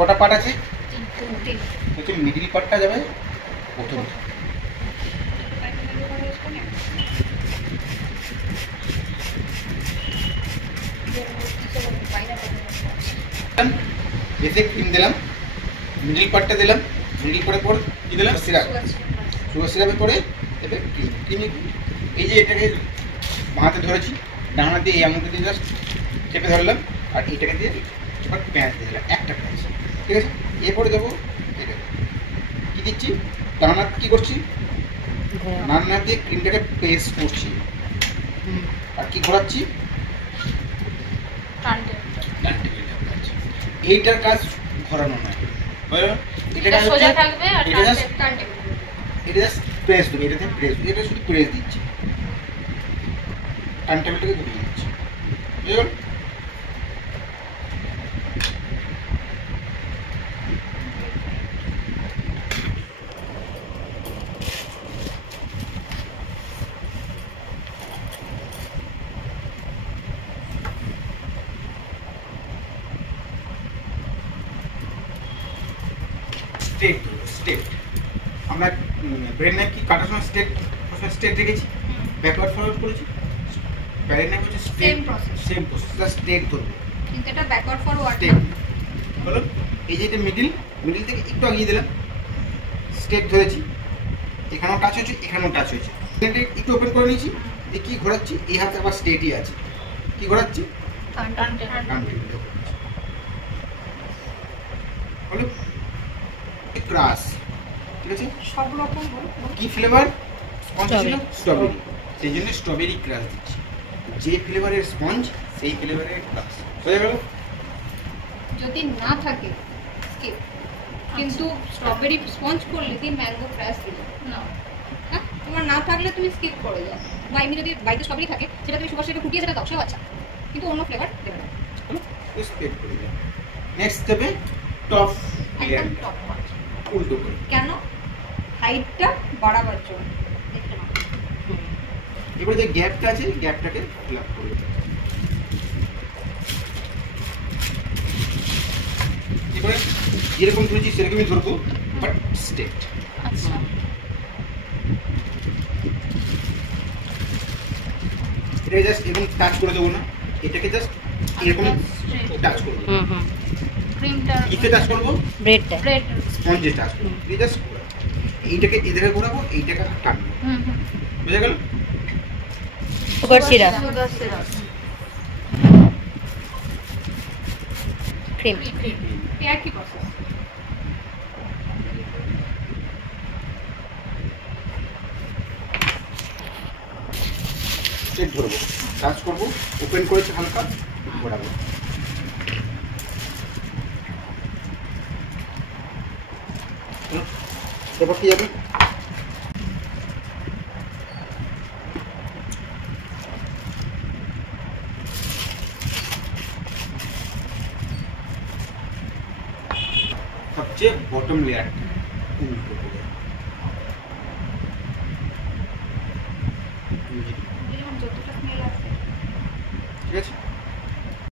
কটা পার্ট আছে? হচ্ছে মিডিল পার্টটা যাবে প্রথম। বেসিক ক্রিম দিলাম, মিডিল পার্টটা দিলাম, মিডিল পার্টের পর কি দিলাম? সিরাপ, সুগার সিরাপের পরে এতে ক্রিম। ক্রিম এই যে এটাকে বাঁহাতে ধরেছি, ডানা দিয়ে এই আঙুলটা দিয়ে জাস্ট চেপে ধরলাম, আর এইটাকে দিয়ে এবার পেঁয়াজ দিয়ে দিলাম, একটা পেঁয়াজ। ঠিক আছে, এরপরে দেবো এটা কী দিচ্ছি, ডানা কী করছি, ডানা দিয়ে ক্রিমটাকে পেস্ট করছি, আর কি ঘোরাচ্ছি, এইটার কাজ ঘোরানো নয়, এটা জাস্ট প্রেস দেবে, এটাতে প্রেস, এটা শুধু প্রেস দিচ্ছি, টার্ন টেবিলটাকে ঘুরিয়ে দিচ্ছি। বুঝে গেল? স্টেট স্টেট আমরা ব্রেন নাইফ কি কাটার সময় স্টেট রেখেছি, ব্যাকওয়ার্ড ফরওয়ার্ড করেছি, ব্রেন নাইফ হচ্ছে সেম প্রসেস জাস্ট স্টেট ধরবো, কিন্তু এটা ব্যাকওয়ার্ড ফরওয়ার্ড বলো। এই যে এটা মিডিল থেকে একটু আগিয়ে দিলাম, স্টেট ধরেছি, এখানেও টাচ হয়েছে, এখানেও টাচ হয়েছে, একটু ওপেন করে নিয়েছি, এই কি ঘোরাচ্ছি, এই হাতে আবার স্টেটই আছে, কি ঘোরাচ্ছি, বলো ক্রাশ। ঠিক আছে, সব রকম কি ফ্লেভার? স্পঞ্জ ছিল স্ট্রবেরি, সেই জন্য স্ট্রবেরি ক্রাশ দিচ্ছি, যে ফ্লেভারের স্পঞ্জ সেই ফ্লেভারের ক্রাশ। বুঝা গেল? যদি না থাকে স্কিপ, কিন্তু স্ট্রবেরি স্পঞ্জ করলে কি ম্যাঙ্গো ক্রাশ দিলে না, হ্যাঁ তোমার না থাকলে তুমি স্কিপ করে যাও, বা এমনি যদি বাড়িতে স্ট্রবেরি থাকে সেটা তুমি সুপার সেটা ফুটিয়ে সেটা দাও, সেও আচ্ছা, কিন্তু অন্য ফ্লেভার দেবে না। স্প্রেড করে দাও। নেক্সট দেবে টপ লেয়ার, টপ পার্ট উল্টো করে, কেন? হাইটটা বাড়াবার জন্য। এবারে যে গ্যাপটা আছে গ্যাপটাকে ফিল আপ করে দাও। এবারে যেরকম ধরেছি সেরকমই ধরবো, বাট স্টেট। আচ্ছা, এটা জাস্ট এরকম টাচ করে দেবো না, এটাকে জাস্ট এরকম টাচ করবো। ক্রিমটা কিসে টাচ করবো? ব্রেড স্পঞ্জে টাচ করবো। এই জাস্ট এইটাকে এদিকে ঘোরাবো, এইটাকে টানবো। বুঝা গেল? সুগার সিরাপ, ক্রিম, পেয়ার কি প্রসেস? স্টেট ধরবো, টাচ করবো, ওপেন করেছে হালকা, ঘোরাবো। এরপর কি যাবে? সবচেয়ে বটম লেয়ার উল্টো করে, যতটা স্মেল আছে, ঠিক আছে।